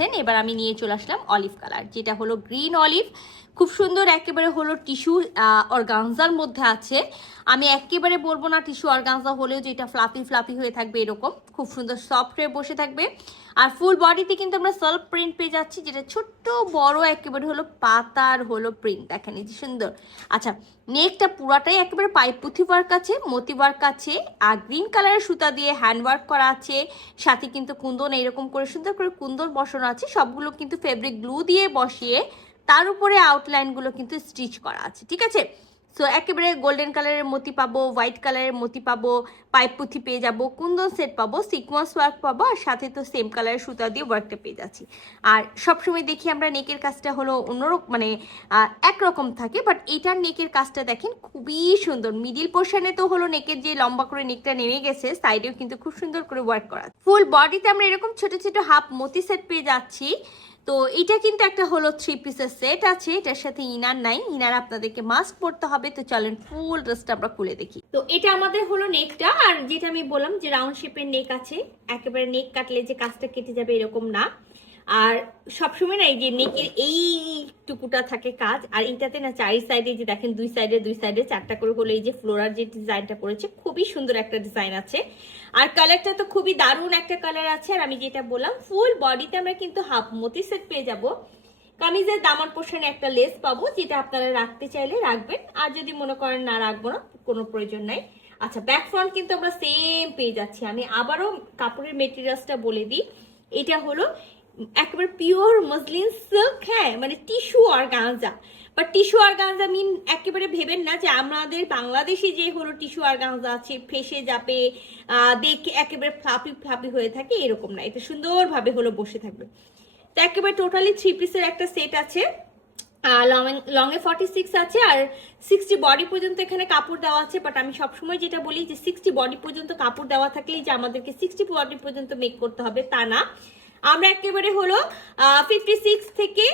পাচ্ছেন এবার আমি নিয়ে চলে আসলাম অলিভ কালার যেটা হলো গ্রিন অলিভ খুব সুন্দর একেবারে হলো টিস্যু অর্গানজার মধ্যে আছে। আমি একেবারে বলব না টিস্যু অর্গানজা হলেও যেটা ফ্লাফি ফ্লাফি হয়ে থাকবে এরকম। খুব সুন্দর সফট হয়ে বসে থাকবে। আর ফুল বডিতে কিন্তু আমরা সেলফ প্রিন্ট পেয়ে যাচ্ছি, যেটা ছোট্ট, বড়, একেবারে হলো পাতার হলো প্রিন্ট দেখেন এই যে সুন্দর। আচ্ছা নেকটা পুরাটাই একেবারে পাইপ পুঁথি ওয়ার্ক আছে, মতি ওয়ার্ক আছে, আর গ্রিন কালারের সুতা দিয়ে হ্যান্ড ওয়ার্ক করা আছে। সাথে কিন্তু কুন্দন এরকম করে, সুন্দর করে কুন্দন বসানো আছে। সবগুলো কিন্তু ফেব্রিক গ্লু দিয়ে বসিয়ে তার উপরে আউটলাইনগুলো কিন্তু স্টিচ করা আছে, ঠিক আছে? সো একেবারে গোল্ডেন কালারের মতি পাবো হোয়াইট কালারের মতি পাবো পাইপ পুঁথি পেয়ে যাব, কুন্দন সেট পাবো সিকোয়েন্স ওয়ার্ক পাবো আর সাথে তো সেম কালারের সুতা দিয়ে ওয়ার্কটা পেয়ে যাচ্ছি। আর সবসময় দেখি আমরা নেকের কাজটা হলো অন্যরকম মানে একরকম থাকে বাট এটার নেকের কাজটা দেখেন খুবই সুন্দর। মিডিল পোর্শনে তো হলো নেকের যে লম্বা করে নেকটা নেমে গেছে সাইডেও কিন্তু খুব সুন্দর করে ওয়ার্ক করা। ফুল বডিতে আমরা এরকম ছোট ছোট হাফ মতি সেট পেয়ে যাচ্ছি। তো এটা কিন্তু একটা হলো থ্রি পিসের সেট আছে, এটার সাথে ইনার নাই, ইনার আপনাদেরকে মাস্ক পরতে হবে, তো চলেন ফুল ড্রেসটা আমরা খুলে দেখি। তো এটা আমাদের হলো নেকটা আর যেটা আমি বললাম যে রাউন্ড শেপের নেক আছে, একেবারে নেক কাটলে যে কাজটা কেটে যাবে এরকম না। আর সবসময় না এই যে নেকের এই টুকুটা থাকে কাজ, আর এইটাতে না চারি সাইডে যে দেখেন দুই সাইডে দুই সাইডে চারটা করে হলো এই যে ফ্লোরার যে ডিজাইনটা করেছে, খুবই সুন্দর একটা ডিজাইন আছে। আর কালারটা তো খুবই দারুণ একটা কালার আছে, আর আমি যেটা বললাম ফুল বডিতে আমরা কিন্তু হাফ মতি সেট পেয়ে যাব। কামিজের দামার পোর্শনে একটা লেস পাবো, যেটা আপনারা রাখতে চাইলে রাখবেন, আর যদি মনে করেন না রাখব না, কোনো প্রয়োজন নাই। আচ্ছা ব্যাক ফ্রন্ট কিন্তু আমরা সেম পেয়ে যাচ্ছি। আমি আবারও কাপড়ের মেটেরিয়ালসটা বলে দিই। এটা হলো একেবারে পিওর মসলিন সিল্ক হ্যাঁ মানে টিস্যু অর্গানজা বা টিস্যু অর্গানজা মিন একেবারে ভেবেন না যে আমাদের বাংলাদেশে যে হলো টিস্যু অর্গানজা আছে, ফেসে যাবে দেখে একেবারে ফ্লাপি ফ্লাপি হয়ে থাকে, এরকম না। এটা সুন্দরভাবে হলো বসে থাকবে। তো একেবারে টোটালি থ্রি পিসের একটা সেট আছে। লং এ ফর্টি সিক্স আছে আর সিক্সটি বডি পর্যন্ত এখানে কাপড় দেওয়া আছে। বাট আমি সবসময় যেটা বলি যে সিক্সটি বডি পর্যন্ত কাপড় দেওয়া থাকলেই যে আমাদেরকে সিক্সটি বডি পর্যন্ত মেক করতে হবে তা না। আমরা একেবারে হলো ফিফটি সিক্স থেকে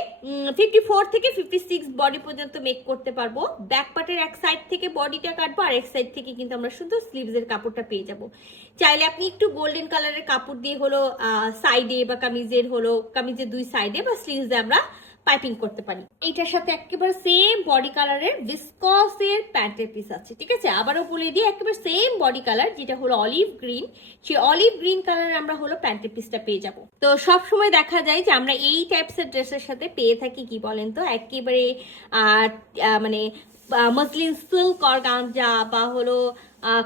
ফিফটি ফোর থেকে ফিফটি সিক্স বডি পর্যন্ত মেক করতে পারব। ব্যাক পার্টের এক সাইড থেকে বডিটা কাটবো, আর এক সাইড থেকে কিন্তু আমরা শুধু স্লিভসের কাপড়টা পেয়ে যাব। চাইলে আপনি একটু গোল্ডেন কালারের কাপড় দিয়ে হলো সাইডে বা কামিজের হলো, কামিজের দুই সাইডে বা স্লিভসে আমরা পাইপিং করতে পারি। এটার সাথে একেবারে সেম বডি কালারের ভিসকসের প্যান্টের পিস আছে, ঠিক আছে? আবারও বলে দিই, একেবারে সেম বডি কালার যেটা হলো অলিভ গ্রিন সেই অলিভ গ্রিন কালারের আমরা হলো প্যান্টের পিসটা পেয়ে যাব। তো সব সময় দেখা যায় যে আমরা এই টাইপসের ড্রেসের সাথে পেয়ে থাকি কি বলেন তো? একেবারে মানে মসলিন সিল্ক অর্গানজা বা হলো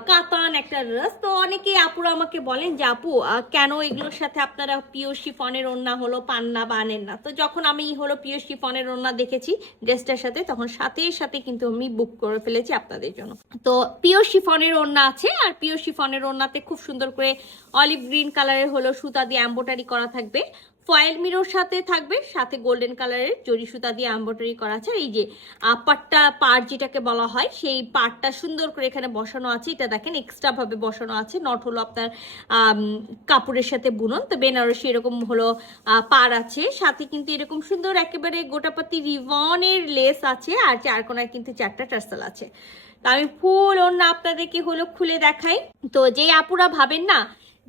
কাতান একটা ড্রেস তো অনেকে আপুরা আমাকে বলেন যে, আপু কেন এগুলোর সাথে আপনারা পিওর শিফনের ওড়না হলো পান না বা আনেন না? তো যখন আমি হলো পিওর শিফনের ওড়না দেখেছি ড্রেসটার সাথে, তখন সাথে সাথে কিন্তু আমি বুক করে ফেলেছি আপনাদের জন্য। তো পিওর শিফনের ওড়না আছে, আর পিওর শিফনের ওড়নাতে খুব সুন্দর করে অলিভ গ্রিন কালারের হলো সুতা দিয়ে এম্বোটারি করা থাকবে। ফয়েল মিরোর সাথে থাকবে, সাথে গোল্ডেন কালারের জরি সুতা দিয়ে এম্ব্রয়ডারি করা আছে। এই যে পাটটা পাট যেটাকে বলা হয়, সেই পাটটা সুন্দর করে এখানে বসানো আছে। এটা দেখেন এক্সট্রা ভাবে বসানো আছে। নট হলো আপনার কাপড়ের সাথে বুনন। তো বেনারসি এরকম হলো পার আছে। সাথে কিন্তু এরকম সুন্দর একেবারে গোটাপাতি রিবনের লেস আছে আর চার কোনায় কিন্তু চারটা টার্সেল আছে। তো আমি ফুল ওড়না আপনাদেরকে হলো খুলে দেখাই। তো যে আপুরা ভাবেন না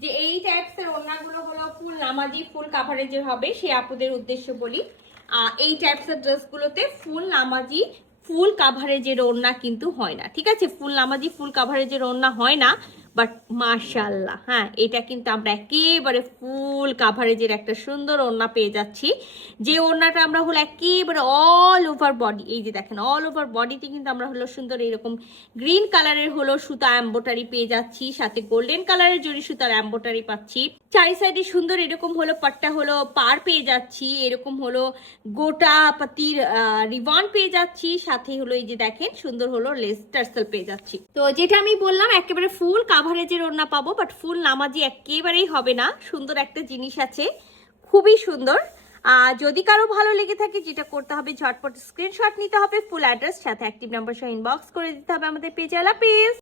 যে এই টাইপসের ওড়নাগুলো হলো ফুল নামাজি, ফুল কাভারেজের হবে, সে আপুদের উদ্দেশ্য বলি। এই টাইপসের ড্রেসগুলোতে ফুল নামাজি, ফুল কাভারেজের ওড়না কিন্তু হয় না। ঠিক আছে? ফুল নামাজি, ফুল কাভারেজের ওড়না হয় না। বাট মাশাল্লাহ হ্যাঁ এটা কিন্তু আমরা একেবারে ফুল কাভারেজের একটা সুন্দর ওড়না পেয়ে যাচ্ছি। যে ওড়নাটা আমরা হলো একেবারে অল ওভার বডি এই যে দেখেন অল ওভার বডিতে কিন্তু আমরা হলো সুন্দর এরকম গ্রিন কালারের হলো সুতা অ্যাম্বোটারি পেয়ে যাচ্ছি, সাথে গোল্ডেন কালারের জড়ি সুতার অ্যাম্বোটারি পাচ্ছি। চারি সাইডে সুন্দর এরকম হলো, পাট্টা হলো পার পেয়ে যাচ্ছি, এরকম হলো গোটা পাতির রিবন পেয়ে যাচ্ছি, সাথে হলো এই যে দেখেন, সুন্দর হলো লেস টার্সেল পেয়ে যাচ্ছি। তো যেটা আমি বললাম, একেবারে ফুল কাভারেজের ওড়না পাবো বাট ফুল নামাজি একেবারেই হবে না, সুন্দর একটা জিনিস আছে, খুবই সুন্দর। আর যদি কারও ভালো লেগে থাকে, যেটা করতে হবে, ঝটপট স্ক্রিনশট নিতে হবে ফুল অ্যাড্রেস সাথে অ্যাক্টিভ নাম্বার সহ ইনবক্স করে দিতে হবে আমাদের পেজে আলা পেজ